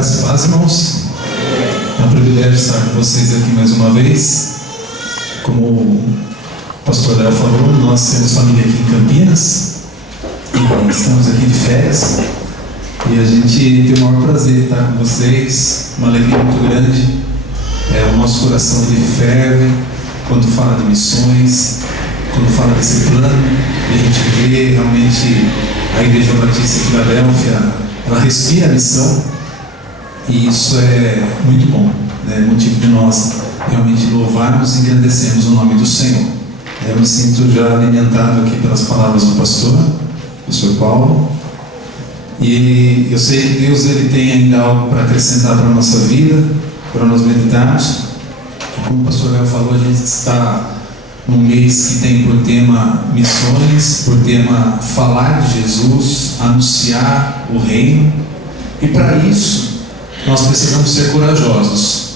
Graças a Deus, irmãos. É um privilégio estar com vocês aqui mais uma vez. Como o pastor Léo falou, nós temos família aqui em Campinas e estamos aqui de férias. E a gente tem o maior prazer de estar com vocês, uma alegria muito grande. O nosso coração ele ferve quando fala de missões, quando fala desse plano, e a gente vê realmente a Igreja Batista de Filadélfia, ela respira a missão, e isso é muito bom, é motivo de nós realmente louvarmos e engrandecermos o nome do Senhor. Eu me sinto já alimentado aqui pelas palavras do pastor Paulo, e eu sei que Deus ele tem ainda algo para acrescentar para a nossa vida, para nós meditarmos. Como o pastor Léo falou, a gente está num mês que tem por tema missões, por tema falar de Jesus, anunciar o reino, e para isso nós precisamos ser corajosos,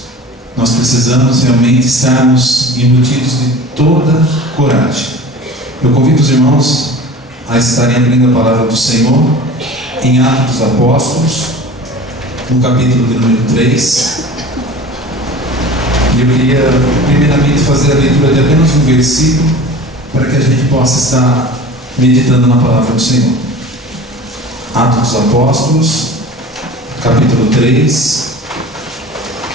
nós precisamos realmente estarmos embutidos de toda coragem. Eu convido os irmãos a estarem abrindo a palavra do Senhor em Atos dos Apóstolos, no capítulo de número 3. E eu queria primeiramente fazer a leitura de apenas um versículo para que a gente possa estar meditando na palavra do Senhor. Atos dos Apóstolos, capítulo 3,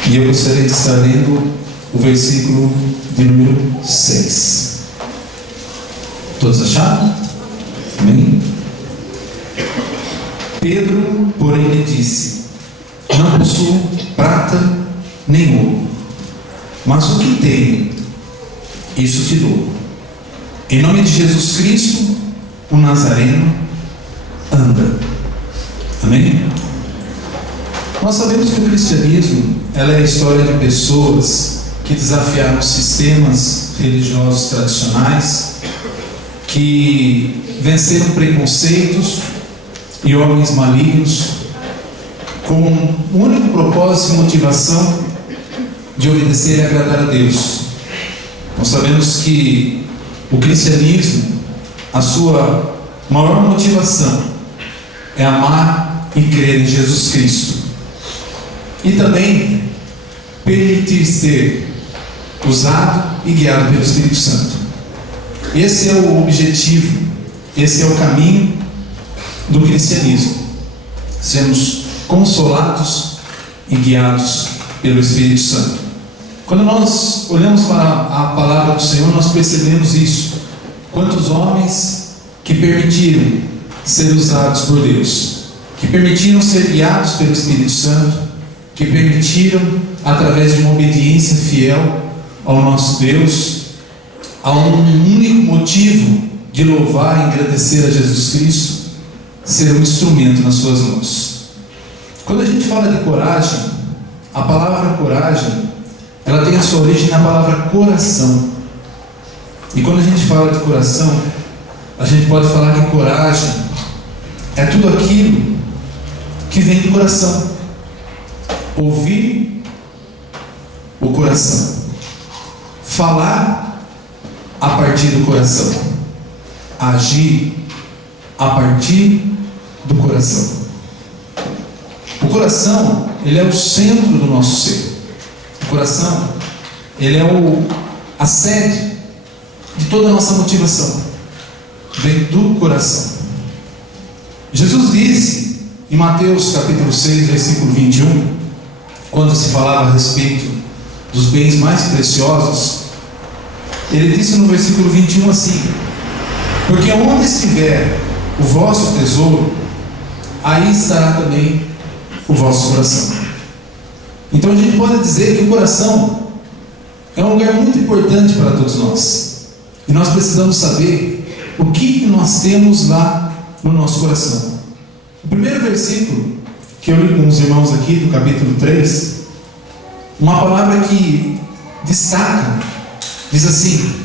e eu gostaria de estar lendo o versículo de número 6. Todos acharam? Amém? Pedro, porém, lhe disse: não possuo prata nem ouro, mas o que tenho, isso te dou. Em nome de Jesus Cristo, o Nazareno, anda. Amém? Nós sabemos que o cristianismo ela é a história de pessoas que desafiaram os sistemas religiosos tradicionais, que venceram preconceitos e homens malignos com o único propósito e motivação de obedecer e agradar a Deus. Nós sabemos que o cristianismo, a sua maior motivação é amar e crer em Jesus Cristo, e também permitir ser usado e guiado pelo Espírito Santo. Esse é o objetivo, esse é o caminho do cristianismo: sermos consolados e guiados pelo Espírito Santo. Quando nós olhamos para a palavra do Senhor, nós percebemos isso. Quantos homens que permitiram ser usados por Deus, que permitiram ser guiados pelo Espírito Santo, que permitiram, através de uma obediência fiel ao nosso Deus, a um único motivo de louvar e agradecer a Jesus Cristo, ser um instrumento nas suas mãos. Quando a gente fala de coragem, a palavra coragem, ela tem a sua origem na palavra coração. E quando a gente fala de coração, a gente pode falar que coragem é tudo aquilo que vem do coração. Ouvir o coração, falar a partir do coração, agir a partir do coração. O coração, ele é o centro do nosso ser. O coração, ele é a sede de toda a nossa motivação. Vem do coração. Jesus disse em Mateus capítulo 6, versículo 21, quando se falava a respeito dos bens mais preciosos, ele disse no versículo 21 assim: porque onde estiver o vosso tesouro, aí estará também o vosso coração. Então a gente pode dizer que o coração é um lugar muito importante para todos nós, e nós precisamos saber o que nós temos lá no nosso coração. O primeiro versículo que eu li com os irmãos aqui do capítulo 3, uma palavra que destaca, diz assim: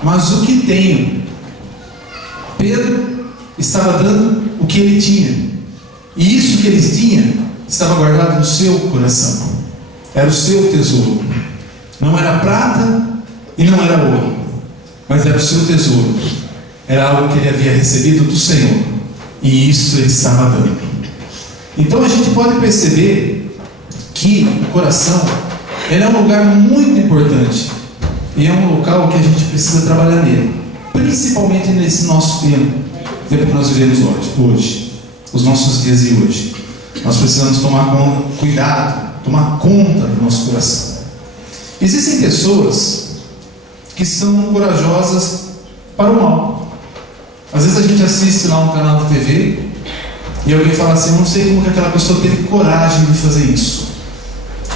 mas o que tenho. Pedro estava dando o que ele tinha, e isso que ele tinha estava guardado no seu coração, era o seu tesouro. Não era prata e não era ouro, mas era o seu tesouro, era algo que ele havia recebido do Senhor, e isso ele estava dando. Então a gente pode perceber que o coração ele é um lugar muito importante e é um local que a gente precisa trabalhar nele, principalmente nesse nosso tempo que nós vivemos hoje, os nossos dias de hoje. Nós precisamos tomar cuidado, tomar conta do nosso coração. Existem pessoas que são corajosas para o mal. Às vezes a gente assiste lá um canal de TV e alguém fala assim: eu não sei como que aquela pessoa teve coragem de fazer isso,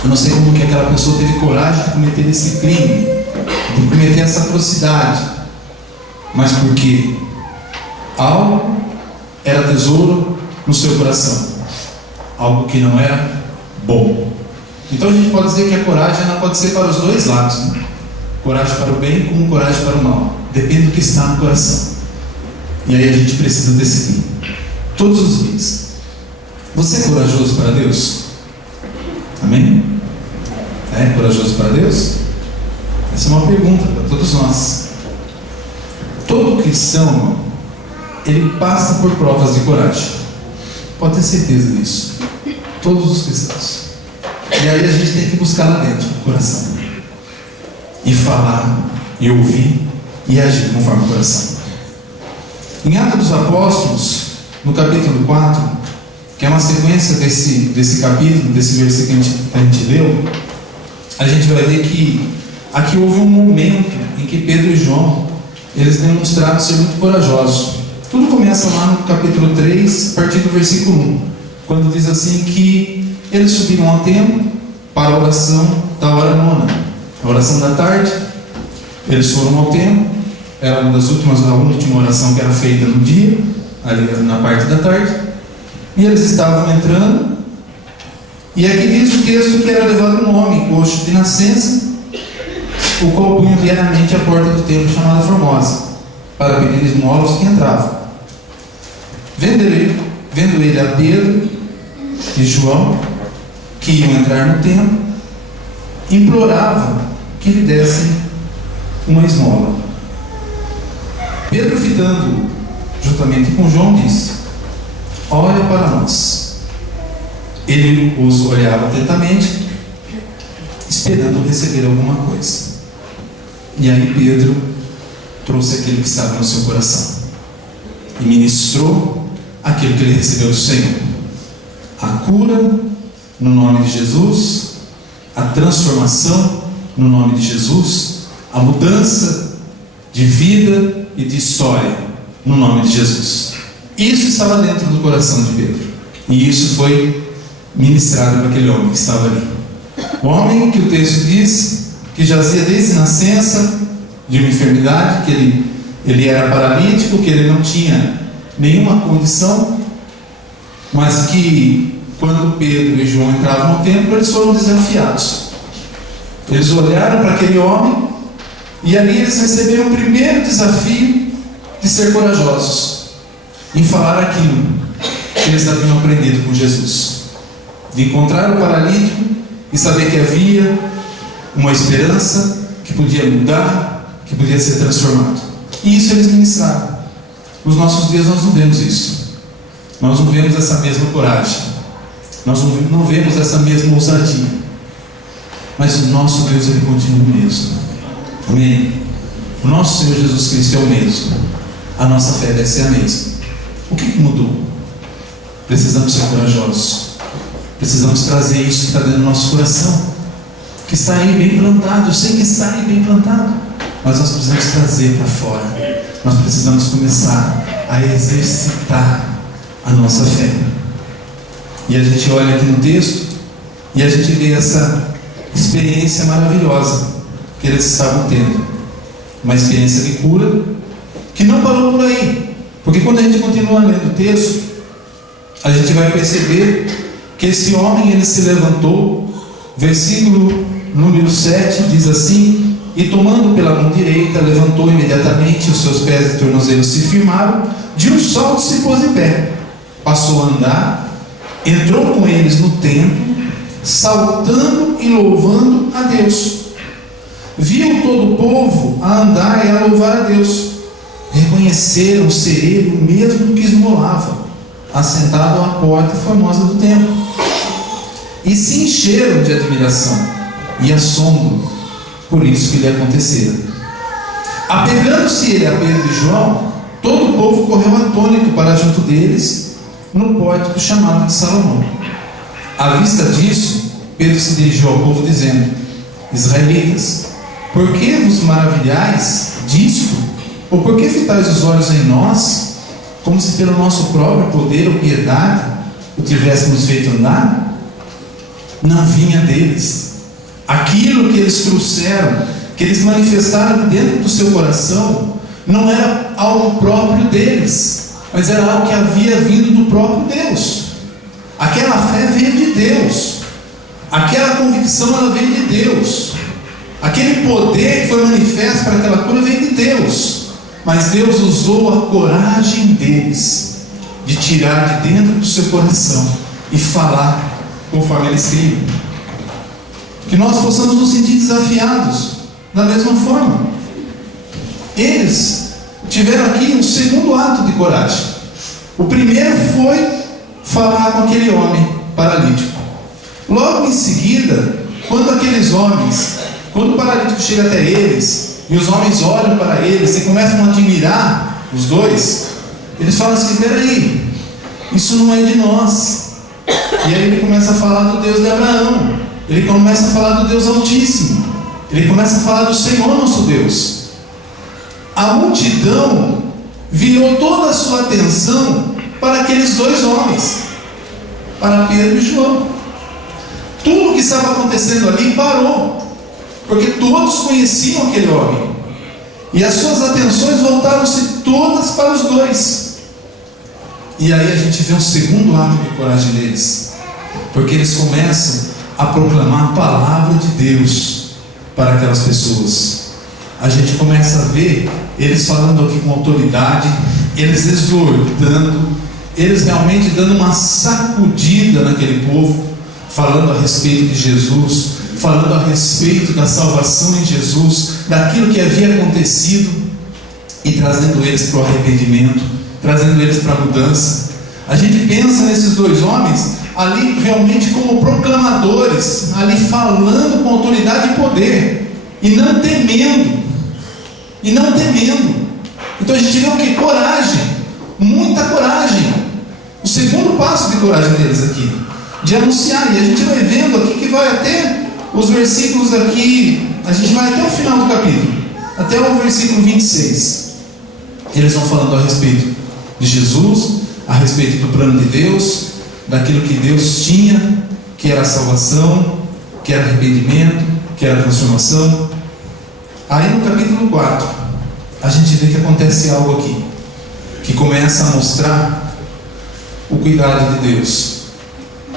eu não sei como que aquela pessoa teve coragem de cometer esse crime, de cometer essa atrocidade. Mas por quê? Algo era tesouro no seu coração, algo que não era bom. Então a gente pode dizer que a coragem ela pode ser para os dois lados, né? Coragem para o bem como coragem para o mal, depende do que está no coração. E aí a gente precisa decidir todos os dias: você é corajoso para Deus? Amém? É corajoso para Deus? Essa é uma pergunta para todos nós. Todo cristão, ele passa por provas de coragem, pode ter certeza disso. Todos os cristãos. E aí a gente tem que buscar lá dentro do coração e falar, e ouvir e agir conforme o coração. Em Atos dos Apóstolos, no capítulo 4, que é uma sequência desse capítulo, desse versículo que a gente leu, a gente vai ver que aqui houve um momento em que Pedro e João eles demonstraram ser muito corajosos. Tudo começa lá no capítulo 3, a partir do versículo 1, quando diz assim que eles subiram ao templo para a oração da hora nona, a oração da tarde. Eles foram ao templo, era a última oração que era feita no dia, ali na parte da tarde, e eles estavam entrando, e aqui diz o texto que era levado um homem coxo de nascença, o qual punha diariamente a porta do templo chamada Formosa, para pedir esmola aos que entravam. Vendo ele a Pedro e João, que iam entrar no templo, implorava que lhe dessem uma esmola. Pedro, fitando juntamente com João, disse: olha para nós. Ele os olhava atentamente, esperando receber alguma coisa. E aí Pedro trouxe aquilo que estava no seu coração e ministrou aquilo que ele recebeu do Senhor: a cura no nome de Jesus, a transformação no nome de Jesus, a mudança de vida e de história no nome de Jesus. Isso estava dentro do coração de Pedro, e isso foi ministrado para aquele homem que estava ali. O homem que o texto diz que jazia desde nascença de uma enfermidade, que ele era paralítico, que ele não tinha nenhuma condição, mas que quando Pedro e João entravam no templo, eles foram desafiados. Eles olharam para aquele homem e ali eles receberam o primeiro desafio de ser corajosos em falar aquilo que eles haviam aprendido com Jesus, de encontrar o paralítico e saber que havia uma esperança, que podia mudar, que podia ser transformado. E isso eles ministraram. Nos nossos dias nós não vemos isso. Nós não vemos essa mesma coragem. Nós não vemos essa mesma ousadia. Mas o nosso Deus, ele continua o mesmo. Amém? O nosso Senhor Jesus Cristo é o mesmo. A nossa fé deve ser a mesma. O que mudou? Precisamos ser corajosos. Precisamos trazer isso que está dentro do nosso coração, que está aí bem plantado. Eu sei que está aí bem plantado, mas nós precisamos trazer para fora. Nós precisamos começar a exercitar a nossa fé. E a gente olha aqui no texto e a gente vê essa experiência maravilhosa que eles estavam tendo. Uma experiência de cura que não parou por aí, porque quando a gente continua lendo o texto, a gente vai perceber que esse homem, ele se levantou. Versículo número 7 diz assim: e tomando pela mão direita, levantou imediatamente, os seus pés e tornozelos se firmaram, de um salto se pôs em pé, passou a andar, entrou com eles no templo, saltando e louvando a Deus. Viu todo o povo a andar e a louvar a Deus. Reconheceram ser ele o mesmo que esmolava, assentado à porta formosa do templo. e se encheram de admiração e assombro por isso que lhe acontecera. Apegando-se ele a Pedro e João, todo o povo correu atônito para junto deles, no pórtico chamado de Salomão. À vista disso, Pedro se dirigiu ao povo dizendo: Israelitas, por que vos maravilhais disto? Ou por que fitais os olhos em nós, como se pelo nosso próprio poder ou piedade o tivéssemos feito andar? Não vinha deles. Aquilo que eles trouxeram, que eles manifestaram dentro do seu coração, não era algo próprio deles, mas era algo que havia vindo do próprio Deus. Aquela fé veio de Deus, aquela convicção ela veio de Deus, aquele poder que foi manifesto para aquela cura veio de Deus. Mas Deus usou a coragem deles de tirar de dentro do seu coração e falar conforme eles queriam. Que nós possamos nos sentir desafiados da mesma forma. Eles tiveram aqui um segundo ato de coragem. O primeiro foi falar com aquele homem paralítico. Logo em seguida, quando o paralítico chega até eles, e os homens olham para eles e começam a admirar os dois, eles falam assim: peraí, isso não é de nós. E aí ele começa a falar do Deus de Abraão, ele começa a falar do Deus Altíssimo, ele começa a falar do Senhor nosso Deus. A multidão virou toda a sua atenção para aqueles dois homens, para Pedro e João. Tudo o que estava acontecendo ali parou, porque todos conheciam aquele homem, e as suas atenções voltaram-se todas para os dois. E aí a gente vê um segundo ato de coragem deles, porque eles começam a proclamar a palavra de Deus para aquelas pessoas. A gente começa a ver eles falando aqui com autoridade, eles exortando, eles realmente dando uma sacudida naquele povo, falando a respeito de Jesus, falando a respeito da salvação em Jesus, daquilo que havia acontecido, e trazendo eles para o arrependimento, trazendo eles para a mudança. A gente pensa nesses dois homens ali realmente como proclamadores, ali falando com autoridade e poder, e não temendo. Então a gente vê o que? Coragem, muita coragem. O segundo passo de coragem deles aqui, de anunciar, e a gente vai vendo aqui que vai até os versículos aqui, a gente vai até o final do capítulo, até o versículo 26. Eles vão falando a respeito de Jesus, a respeito do plano de Deus, daquilo que Deus tinha, que era a salvação, que era arrependimento, que era a transformação. Aí no capítulo 4, a gente vê que acontece algo aqui, que começa a mostrar o cuidado de Deus,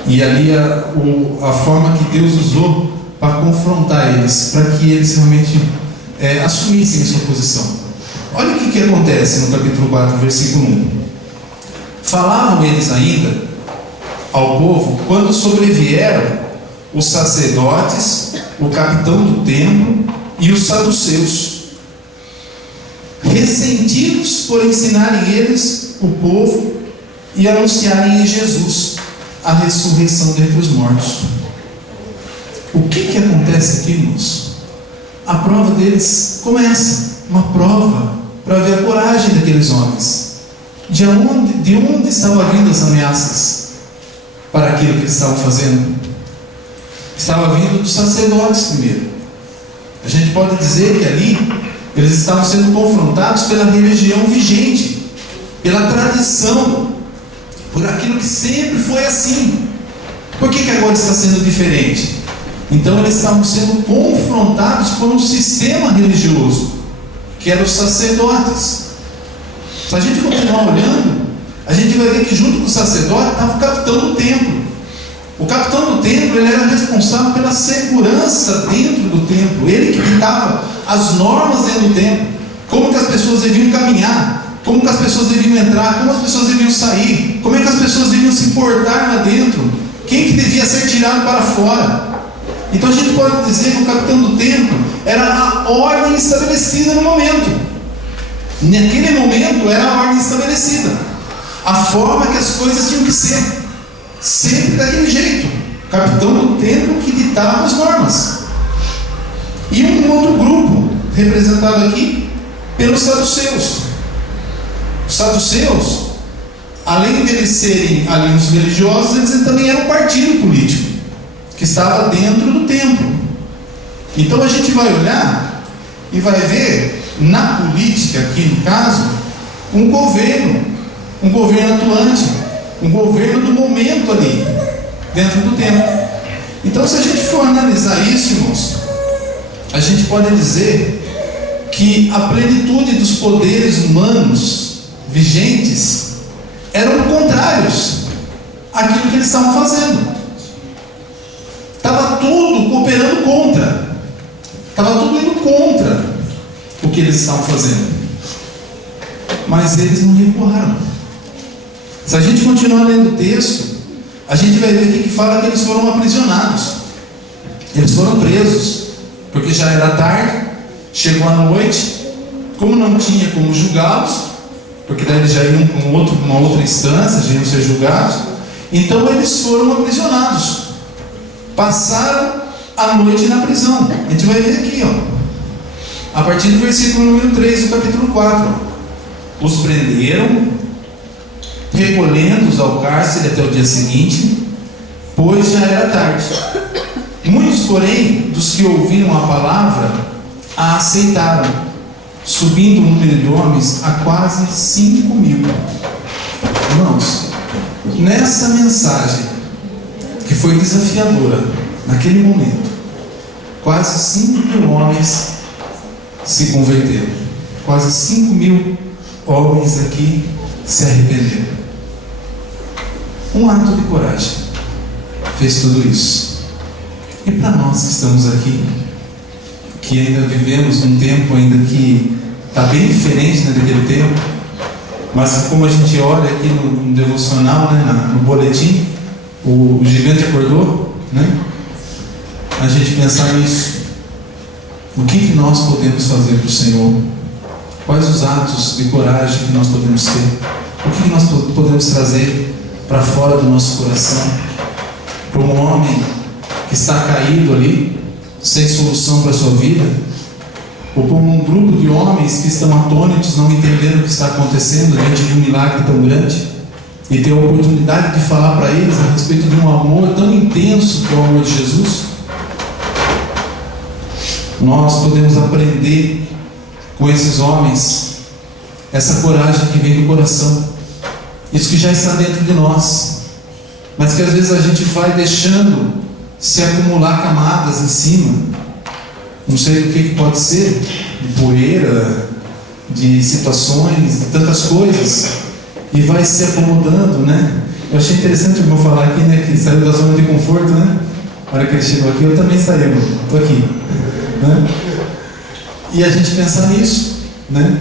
e ali a forma que Deus usou para confrontar eles, para que eles realmente assumissem a sua posição. Olha o que acontece no capítulo 4, versículo 1. Falavam eles ainda ao povo quando sobrevieram os sacerdotes, o capitão do templo e os saduceus, ressentidos por ensinarem eles, o povo, e anunciarem em Jesus a ressurreição dentre os mortos. O que acontece aqui, irmãos? A prova deles começa, uma prova para ver a coragem daqueles homens. De onde estavam vindo as ameaças para aquilo que eles estavam fazendo? Estava vindo dos sacerdotes primeiro. A gente pode dizer que ali eles estavam sendo confrontados pela religião vigente, pela tradição, por aquilo que sempre foi assim. Por que agora está sendo diferente? Então eles estavam sendo confrontados por um sistema religioso, que eram os sacerdotes. Se a gente continuar olhando, a gente vai ver que junto com o sacerdote estava o capitão do templo. O capitão do templo, ele era responsável pela segurança dentro do templo. Ele que ditava as normas dentro do templo, como que as pessoas deviam caminhar, como que as pessoas deviam entrar, como as pessoas deviam sair, como é que as pessoas deviam se portar lá dentro, quem que devia ser tirado para fora. Então a gente pode dizer que o capitão do templo era a ordem estabelecida no momento. Naquele momento era a ordem estabelecida, a forma que as coisas tinham que ser, sempre daquele jeito. capitão do templo que ditava as normas. E um outro grupo, representado aqui pelos saduceus. Os saduceus, além deles serem ali uns religiosos, eles também eram um partido político que estava dentro do templo. Então a gente vai olhar e vai ver na política, aqui no caso, um governo atuante, um governo do momento ali, dentro do templo. Então, se a gente for analisar isso, irmãos, a gente pode dizer que a plenitude dos poderes humanos vigentes eram contrários àquilo que eles estavam fazendo. Estava tudo cooperando contra, estava tudo indo contra o que eles estavam fazendo. Mas eles não recuaram. Se a gente continuar lendo o texto, a gente vai ver aqui que fala que eles foram aprisionados, eles foram presos, porque já era tarde, chegou a noite, como não tinha como julgá-los, porque daí eles já iam para uma outra instância, já iam ser julgados, então eles foram aprisionados, passaram a noite na prisão. A gente vai ver aqui, a partir do versículo número 3 do capítulo 4, os prenderam, recolhendo-os ao cárcere até o dia seguinte, pois já era tarde. Muitos, porém, dos que ouviram a palavra, a aceitaram, subindo o número de homens a quase 5.000. Irmãos, nessa mensagem, que foi desafiadora, naquele momento, quase 5.000 homens se converteram. Quase 5.000 homens aqui se arrependeram. Um ato de coragem fez tudo isso. E para nós que estamos aqui, que ainda vivemos num tempo ainda que está bem diferente, né, daquele tempo, mas como a gente olha aqui no devocional, né, no boletim, o gigante acordou, né? A gente pensar nisso. O que nós podemos fazer para o Senhor? Quais os atos de coragem que nós podemos ter? O que nós podemos trazer para fora do nosso coração? Para um homem que está caído ali, sem solução para a sua vida? Ou para um grupo de homens que estão atônitos, não entendendo o que está acontecendo diante de um milagre tão grande, e ter a oportunidade de falar para eles a respeito de um amor tão intenso que é o amor de Jesus? Nós podemos aprender com esses homens essa coragem que vem do coração, isso que já está dentro de nós, mas que às vezes a gente vai deixando se acumular camadas em cima, não sei do que pode ser, de poeira, de situações, de tantas coisas, e vai se acomodando, né? Eu achei interessante o irmão falar aqui, né, que saiu da zona de conforto, né? Na hora que ele chegou aqui, eu também saí, estou aqui, né? E a gente pensar nisso, né?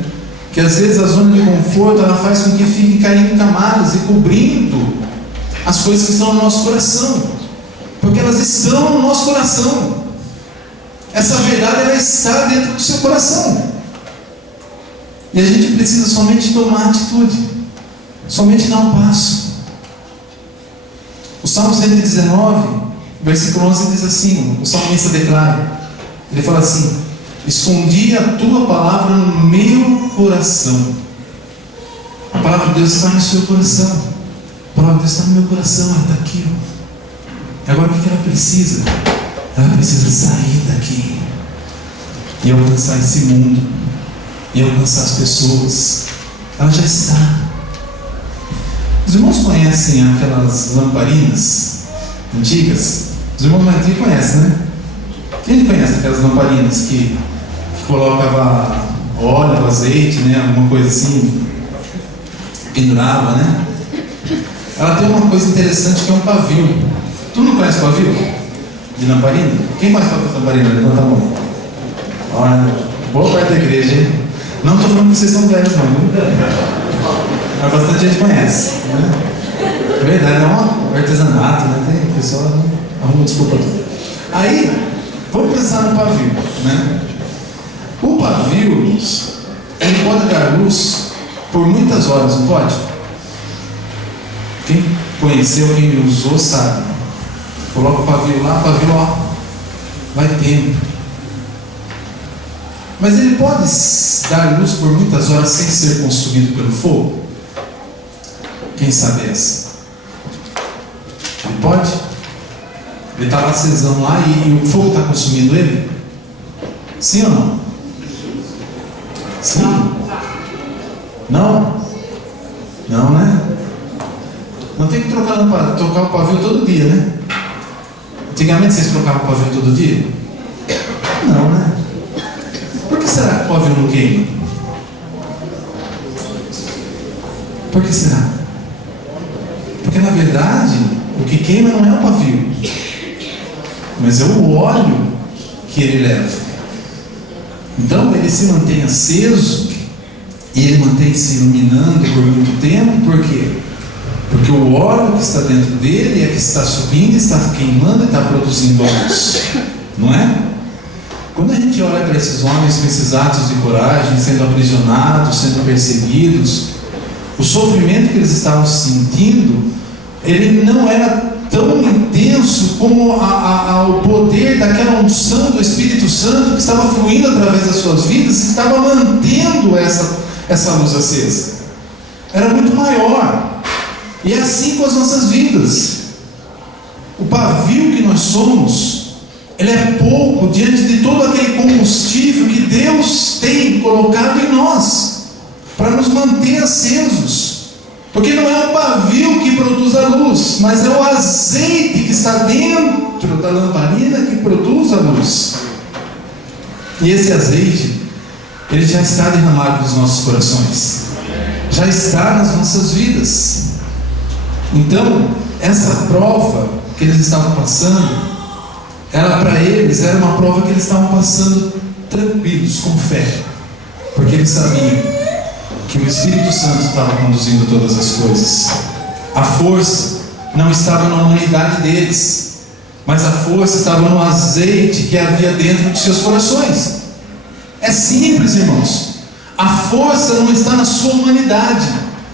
Que às vezes a zona de conforto, ela faz com que fiquem caindo camadas e cobrindo as coisas que estão no nosso coração, porque elas estão no nosso coração. Essa verdade, ela está dentro do seu coração, e a gente precisa somente tomar atitude, somente dar um passo. O Salmo 119, versículo 11 diz assim, o salmista declara, ele fala assim: escondi a tua palavra no meu coração. A palavra de Deus está no seu coração, a palavra de Deus está no meu coração, ela está aqui, Agora o que ela precisa? Ela precisa sair daqui e alcançar esse mundo, e alcançar as pessoas. Ela já está. Os irmãos conhecem aquelas lamparinas antigas? Os irmãos mais antigos conhecem, né? Quem conhece aquelas lamparinas que colocava óleo, azeite, né? Alguma coisa assim, pendurava, né? Ela tem uma coisa interessante que é um pavio. Tu não conhece pavio de lamparina? Quem conhece pavio de lamparina? Levanta a mão. Olha, boa parte da igreja, hein? Não estou falando que vocês são velhos, não, viu? Mas bastante gente conhece, né? É verdade, é um artesanato, né? Tem pessoal arruma desculpa tudo. Aí, vamos pensar no pavio, né? O pavio, ele pode dar luz por muitas horas, não pode? Quem conheceu, quem usou, sabe. coloca o pavio lá, pavio, ó, vai tempo. Mas ele pode dar luz por muitas horas sem ser consumido pelo fogo? Quem sabe essa? Ele pode? Ele está lá acesão lá e o fogo está consumindo ele? Sim ou não? Sim? Não? Não, né? Não tem que trocar o pavio todo dia, né? Antigamente vocês trocavam o pavio todo dia? Não, né? Por que será que o pavio não queima? Por que será? Porque na verdade o que queima não é o pavio, mas é o óleo que ele leva. Então ele se mantém aceso e ele mantém se iluminando por muito tempo. Por quê? Porque o óleo que está dentro dele é que está subindo, está queimando e está produzindo luz, não é? Quando a gente olha para esses homens com esses atos de coragem, sendo aprisionados, sendo perseguidos, o sofrimento que eles estavam sentindo, ele não era tão intenso como o poder daquela unção do Espírito Santo que estava fluindo através das suas vidas, que estava mantendo essa luz acesa. Era muito maior. E é assim com as nossas vidas. O pavio que nós somos, ele é pouco diante de todo aquele combustível que Deus tem colocado em nós para nos manter acesos. Porque não é o pavio que produz a luz, mas é o azeite que está dentro da lamparina que produz a luz. E esse azeite, ele já está derramado nos nossos corações, já está nas nossas vidas. Então, essa prova que eles estavam passando, ela para eles era uma prova que eles estavam passando tranquilos, com fé, porque eles sabiam que o Espírito Santo estava conduzindo todas as coisas. A força não estava na humanidade deles, mas a força estava no azeite que havia dentro de seus corações. É simples, irmãos. A força não está na sua humanidade,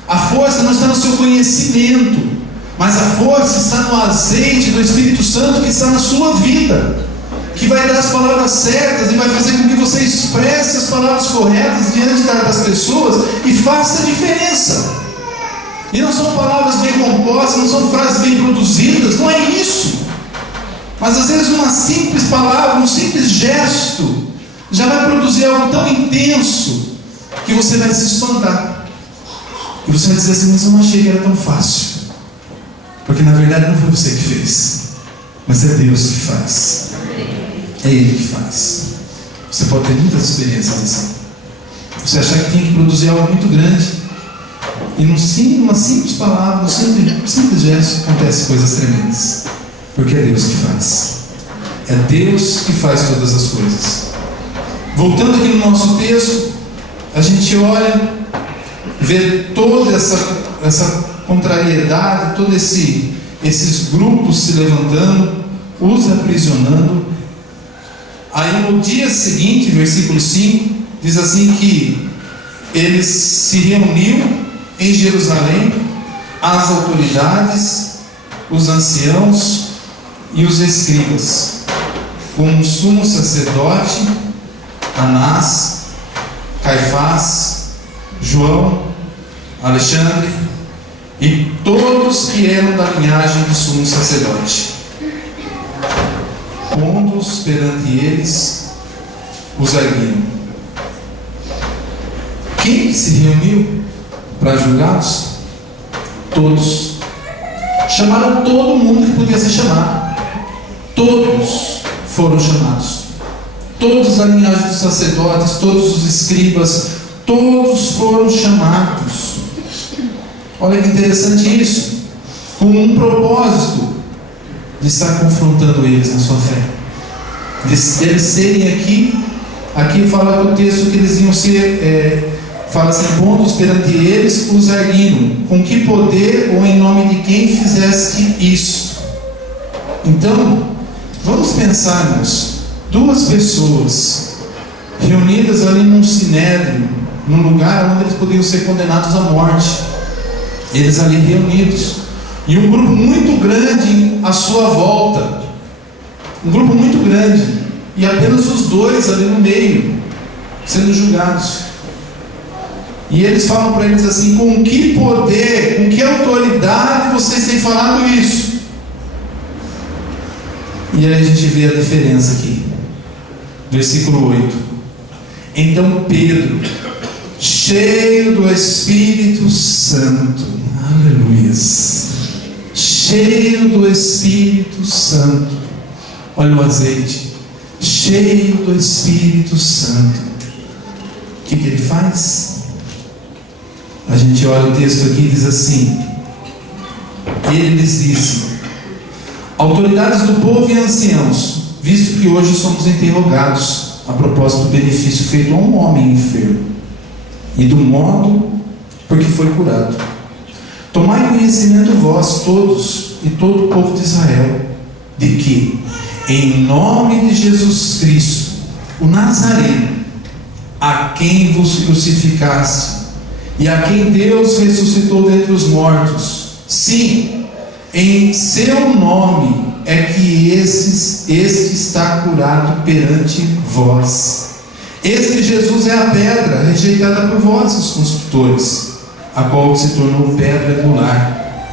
a força não está no seu conhecimento, mas a força está no azeite do Espírito Santo que está na sua vida, que vai dar as palavras certas e vai fazer com que você expresse as palavras corretas diante das pessoas e faça a diferença. E não são palavras bem compostas, não são frases bem produzidas, não é isso. Mas às vezes uma simples palavra, um simples gesto já vai produzir algo tão intenso que você vai se espantar. E você vai dizer assim: mas eu não achei que era tão fácil. Porque na verdade não foi você que fez, mas é Deus que faz. É Ele que faz. Você pode ter muitas experiências assim. Você achar que tem que produzir algo muito grande, e numa simples palavra, num simples gesto, acontecem coisas tremendas. Porque é Deus que faz. É Deus que faz todas as coisas. Voltando aqui no nosso texto, a gente olha, vê toda essa contrariedade, todos esses grupos se levantando, os aprisionando. Aí no dia seguinte, versículo 5, diz assim que eles se reuniam em Jerusalém, as autoridades, os anciãos e os escribas, com o sumo sacerdote, Anás, Caifás, João, Alexandre e todos que eram da linhagem do sumo sacerdote. Pondo-os perante eles, os erguiam. Quem que se reuniu para julgá-los? Todos. Chamaram todo mundo que podia ser chamado. Todos foram chamados. Todos da linhagem dos sacerdotes, todos os escribas, todos foram chamados. Olha que interessante isso. Com um propósito de estar confrontando eles na sua fé, de eles serem aqui fala do texto que eles iam ser, fala assim: pondo-os perante eles, os erguiam, com que poder ou em nome de quem fizeste isso? Então, vamos pensar, irmãos, duas pessoas reunidas ali num sinédrio, num lugar onde eles podiam ser condenados à morte, eles ali reunidos, e um grupo muito grande à sua volta, um grupo muito grande, e apenas os dois ali no meio, sendo julgados. E eles falam para eles assim: com que poder, com que autoridade vocês têm falado isso? E aí a gente vê a diferença aqui, versículo 8. Então Pedro, cheio do Espírito Santo, aleluia, cheio do Espírito Santo, olha o azeite, cheio do Espírito Santo, o que ele faz? A gente olha o texto aqui e diz assim: ele lhes disse: autoridades do povo e anciãos, visto que hoje somos interrogados a propósito do benefício feito a um homem enfermo e do modo por que foi curado, tomai conhecimento vós todos e todo o povo de Israel, de que em nome de Jesus Cristo, o Nazareno, a quem vos crucificaste e a quem Deus ressuscitou dentre os mortos, sim, em seu nome é que este está curado perante vós. Este Jesus é a pedra rejeitada por vós, os construtores, a qual se tornou pedra angular.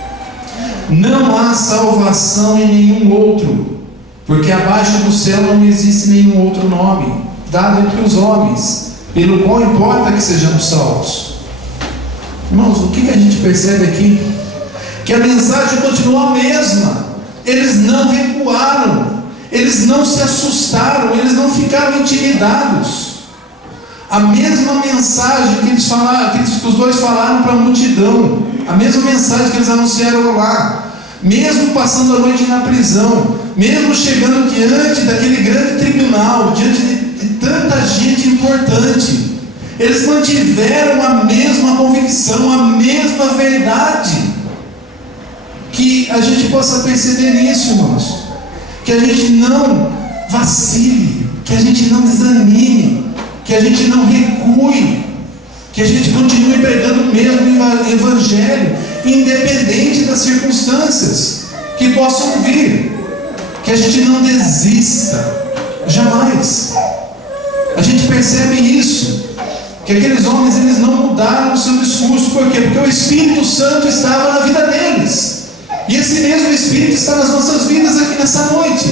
Não há salvação em nenhum outro, porque abaixo do céu não existe nenhum outro nome dado entre os homens, pelo qual importa que sejamos salvos. Irmãos, o que a gente percebe aqui? Que a mensagem continua a mesma. Eles não recuaram, eles não se assustaram, eles não ficaram intimidados. A mesma mensagem que eles falaram, que os dois falaram para a multidão, a mesma mensagem que eles anunciaram lá, mesmo passando a noite na prisão, mesmo chegando diante daquele grande tribunal, diante de tanta gente importante, eles mantiveram a mesma convicção, a mesma verdade. Que a gente possa perceber nisso, irmãos, que a gente não vacile, que a gente não desanime, que a gente não recue, que a gente continue pregando o mesmo evangelho, independente das circunstâncias que possam vir, que a gente não desista, jamais. A gente percebe isso, que aqueles homens, eles não mudaram o seu discurso. Por quê? Porque o Espírito Santo estava na vida deles, e esse mesmo Espírito está nas nossas vidas aqui nessa noite.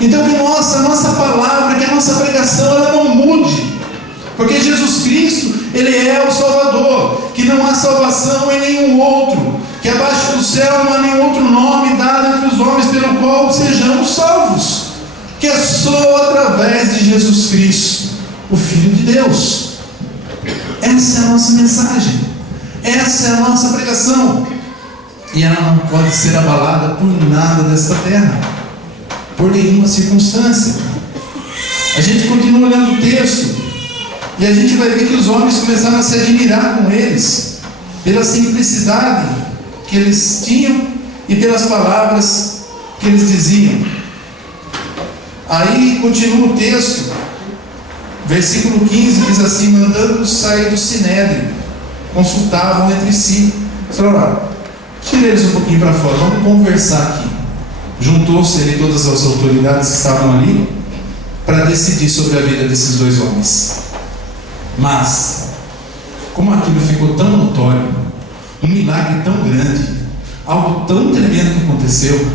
Então que a nossa palavra, que a nossa pregação, ela não mude, porque Jesus Cristo, Ele é o Salvador, que não há salvação em nenhum outro, que abaixo do céu não há nenhum outro nome dado entre os homens pelo qual sejamos salvos, que é só através de Jesus Cristo, o Filho de Deus. Essa é a nossa mensagem, essa é a nossa pregação, e ela não pode ser abalada por nada desta terra, por nenhuma circunstância. A gente continua olhando o texto, e a gente vai ver que os homens começaram a se admirar com eles, pela simplicidade que eles tinham e pelas palavras que eles diziam. Aí continua o texto, versículo 15 diz assim: mandando-os sair do sinédrio, consultavam entre si. Falaram: tira eles um pouquinho para fora, vamos conversar aqui. Juntou-se ali todas as autoridades que estavam ali para decidir sobre a vida desses dois homens. Mas, como aquilo ficou tão notório, um milagre tão grande, algo tão tremendo que aconteceu,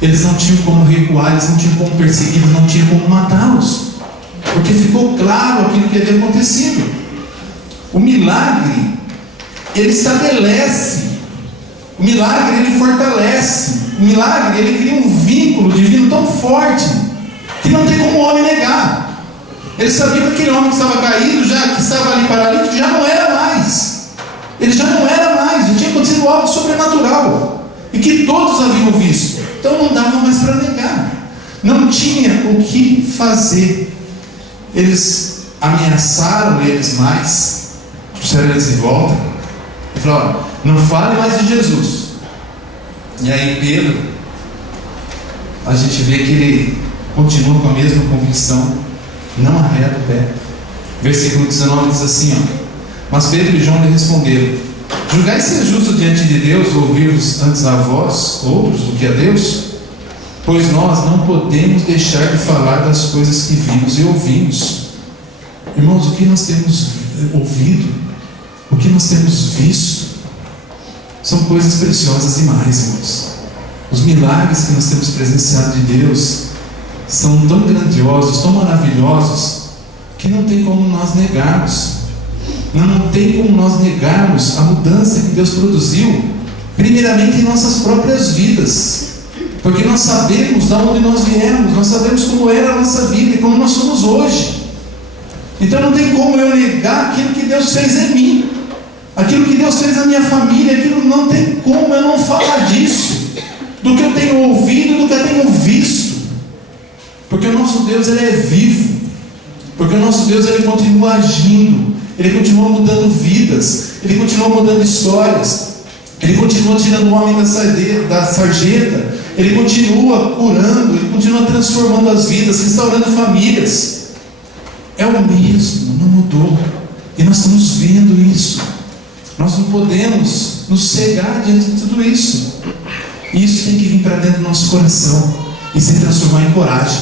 eles não tinham como recuar, eles não tinham como perseguir, eles não tinham como matá-los, porque ficou claro aquilo que havia acontecido. O milagre, ele estabelece, o milagre, ele fortalece, o milagre, ele cria um vínculo divino tão forte que não tem como o homem negar. Ele sabia que aquele homem que estava caído, que estava ali paralítico, já não era mais. Ele já não era mais, já tinha acontecido algo sobrenatural, e que todos haviam visto. Então não dava mais para negar, não tinha o que fazer. Eles ameaçaram eles mais, trouxeram eles de volta, e falaram: não fale mais de Jesus. E aí Pedro, a gente vê que ele continua com a mesma convicção, não arreda o pé. Versículo 19 diz assim: mas Pedro e João lhe responderam: Julgai ser justo diante de Deus, ouvir-vos antes a vós, outros, do que a Deus? Pois nós não podemos deixar de falar das coisas que vimos e ouvimos. Irmãos, o que nós temos ouvido, o que nós temos visto, são coisas preciosas demais, irmãos. Os milagres que nós temos presenciado de Deus são tão grandiosos, tão maravilhosos, que não tem como nós negarmos. Não tem como nós negarmos a mudança que Deus produziu, primeiramente em nossas próprias vidas, porque nós sabemos de onde nós viemos, nós sabemos como era a nossa vida e como nós somos hoje. Então não tem como eu negar aquilo que Deus fez em mim, aquilo que Deus fez na minha família, aquilo não tem como eu não falar disso, do que eu tenho ouvido, do que eu tenho visto, porque o nosso Deus, Ele é vivo, porque o nosso Deus, Ele continua agindo, Ele continua mudando vidas, Ele continua mudando histórias, Ele continua tirando o homem da sarjeta, Ele continua curando, Ele continua transformando as vidas, restaurando famílias. É o mesmo, não mudou. E nós estamos vendo isso. Nós não podemos nos cegar diante de tudo isso. E isso tem que vir para dentro do nosso coração e se transformar em coragem.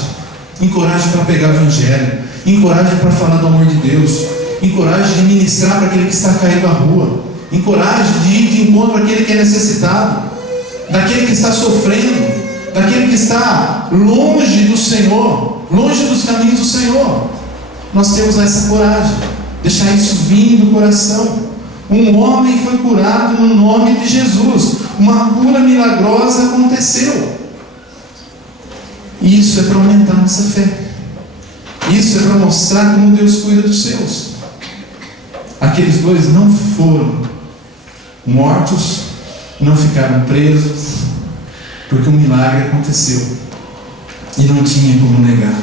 Em coragem para pegar o Evangelho, em coragem para falar do amor de Deus, em coragem de ministrar para aquele que está caído à rua, em coragem de ir de encontro àquele que é necessitado, daquele que está sofrendo, daquele que está longe do Senhor, longe dos caminhos do Senhor. Nós temos essa coragem, deixar isso vir do coração. Um homem foi curado no nome de Jesus, uma cura milagrosa aconteceu. Isso é para aumentar nossa fé, isso é para mostrar como Deus cuida dos seus. Aqueles dois não foram mortos, não ficaram presos, porque um milagre aconteceu e não tinha como negar.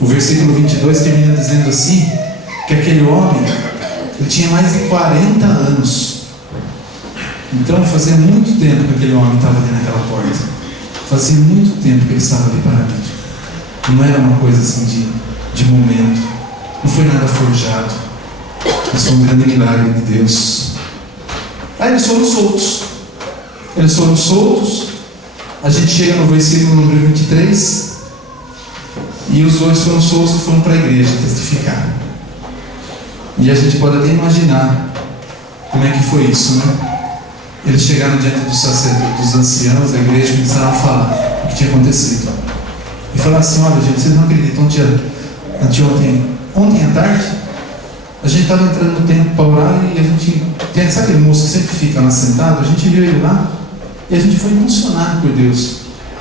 O versículo 22 termina dizendo assim, que aquele homem, ele tinha mais de 40 anos. Então fazia muito tempo que aquele homem estava ali naquela porta, fazia muito tempo que ele estava ali paralítico. Não era uma coisa assim de momento, não foi nada forjado, mas foi um grande milagre de Deus. Aí eles foram soltos. Eles foram soltos. A gente chega no versículo número 23. E os dois foram soltos e foram para a igreja testificar. E a gente pode até imaginar como é que foi isso, né? Eles chegaram diante dos sacerdotes, dos anciãos da igreja, e começaram a falar o que tinha acontecido. E falaram assim: olha, gente, vocês não acreditam, ontem à tarde, a gente estava entrando no templo para orar e a gente tem, sabe aquele moço que sempre fica lá sentado? A gente viu ele lá e a gente foi emocionado por Deus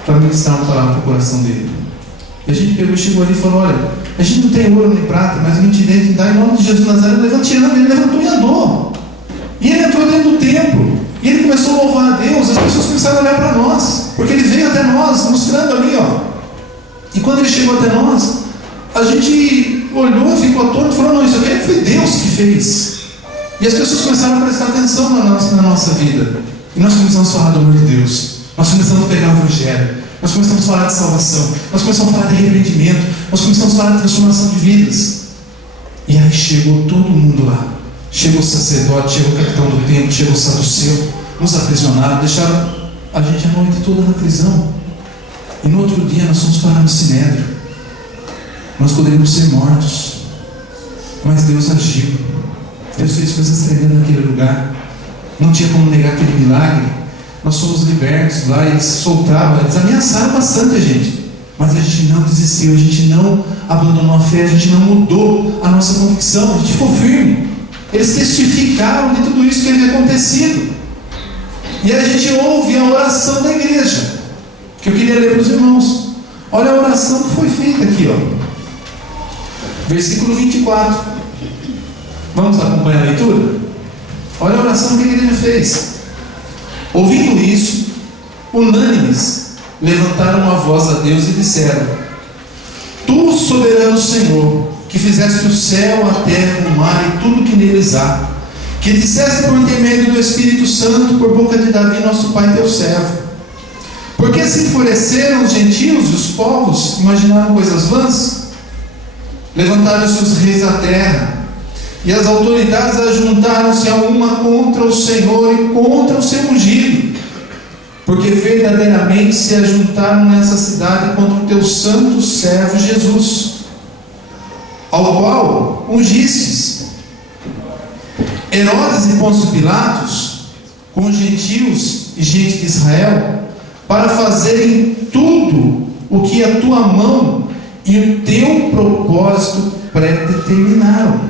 para ministrar uma palavra para o coração dele. E a gente pegou, chegou ali e falou: olha, a gente não tem ouro nem prata, mas a gente dentro dá em nome de Jesus Nazaré, levantando, ele levantou e andou. E ele entrou dentro do templo e ele começou a louvar a Deus. As pessoas começaram a olhar para nós, porque ele veio até nós, mostrando ali, ó. E quando ele chegou até nós, a gente olhou, ficou atônito e falou: não, isso aqui foi Deus que fez. E as pessoas começaram a prestar atenção na nossa vida. E nós começamos a falar do amor de Deus. Nós começamos a pegar o Evangelho. Nós começamos a falar de salvação. Nós começamos a falar de arrependimento. Nós começamos a falar de transformação de vidas. E aí chegou todo mundo lá. Chegou o sacerdote, chegou o capitão do templo, chegou o saduceu. Nos aprisionaram, deixaram a gente a noite toda na prisão. E no outro dia nós fomos parar no Sinédrio. Nós poderíamos ser mortos, mas Deus agiu. Deus fez coisas tremendas naquele lugar. Não tinha como negar aquele milagre. Nós fomos libertos lá, eles soltavam, eles ameaçaram bastante a gente, mas a gente não desistiu, a gente não abandonou a fé, a gente não mudou a nossa convicção, a gente ficou firme. Eles testificaram de tudo isso que havia acontecido. E aí a gente ouve a oração da igreja, que eu queria ler para os irmãos. Olha a oração que foi feita aqui, ó. Versículo 24. Vamos acompanhar a leitura? Olha a oração que a igreja fez. Ouvindo isso, unânimes levantaram a voz a Deus e disseram: Tu, soberano Senhor, que fizeste o céu, a terra, o mar e tudo que neles há, que disseste por intermédio do Espírito Santo, por boca de Davi, nosso pai, teu servo. Porque se enfureceram os gentios e os povos, imaginaram coisas vãs? Levantaram-se os reis da terra, E as autoridades ajuntaram-se a uma contra o Senhor e contra o seu ungido, porque verdadeiramente se ajuntaram nessa cidade contra o teu santo servo Jesus, ao qual ungistes. Herodes e Pôncio Pilatos, com gentios e gente de Israel, para fazerem tudo o que a tua mão e o teu propósito predeterminaram.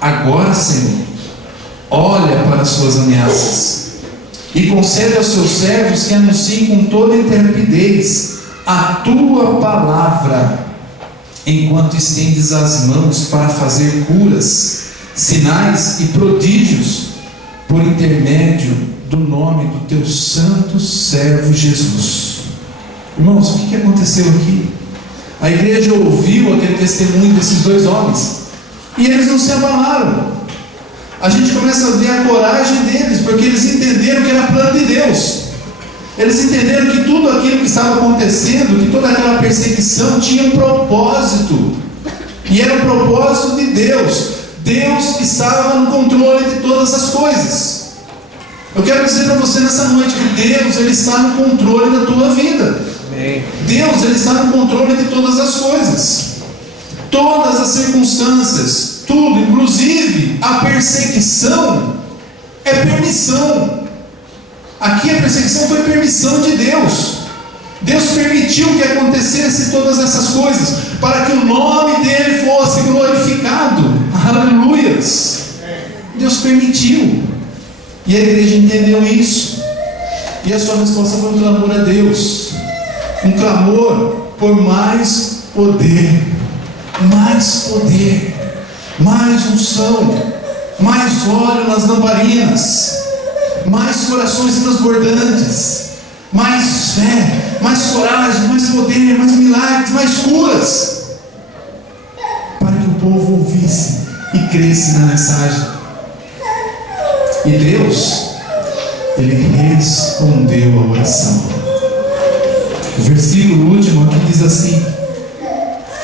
Agora, Senhor, olha para as suas ameaças e concede aos seus servos que anunciem com toda intrepidez a tua palavra, enquanto estendes as mãos para fazer curas, sinais e prodígios, por intermédio do nome do teu santo servo Jesus. Irmãos, o que aconteceu aqui? A igreja ouviu aquele testemunho desses dois homens e eles não se abalaram. A gente começa a ver a coragem deles, porque eles entenderam que era plano de Deus. Eles entenderam que tudo aquilo que estava acontecendo, que toda aquela perseguição tinha um propósito, e era o propósito de Deus. Deus estava no controle de todas as coisas. Eu quero dizer para você nessa noite que Deus, Ele está no controle da tua vida. Amém. Deus, Ele está no controle de todas as coisas, todas as circunstâncias, tudo, inclusive a perseguição é permissão. Aqui a perseguição foi permissão de Deus. Deus permitiu que acontecesse todas essas coisas para que o nome dele fosse glorificado. Aleluias! Deus permitiu, e a igreja entendeu isso, e a sua resposta foi um clamor a Deus, um clamor por mais poder, mais unção, mais óleo nas lamparinas, mais corações transbordantes, mais fé, mais coragem, mais poder, mais milagres, mais curas, para que o povo ouvisse e cresce na mensagem. E Deus, Ele respondeu a oração. O versículo último aqui diz assim: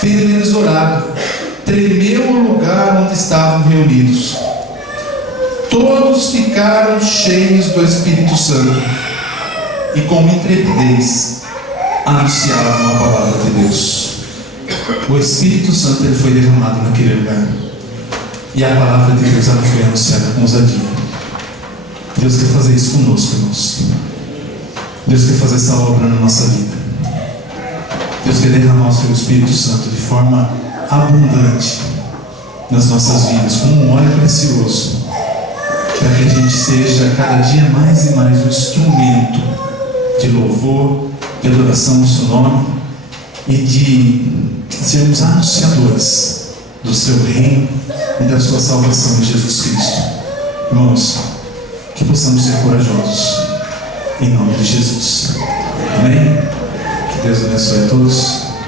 tendo eles orado, tremeu o lugar onde estavam reunidos. Todos ficaram cheios do Espírito Santo e com intrepidez anunciavam a palavra de Deus. O Espírito Santo, ele foi derramado naquele lugar, e a palavra de Deus, ela foi anunciada com ousadia. Deus quer fazer isso conosco, irmãos. Deus quer fazer essa obra na nossa vida. Deus quer derramar o seu Espírito Santo de forma abundante nas nossas vidas, como um óleo precioso, para que a gente seja cada dia mais e mais um instrumento de louvor, de adoração ao seu nome, e de sermos anunciadores do seu reino e da sua salvação em Jesus Cristo. Irmãos, que possamos ser corajosos em nome de Jesus. Amém? Que Deus abençoe a todos.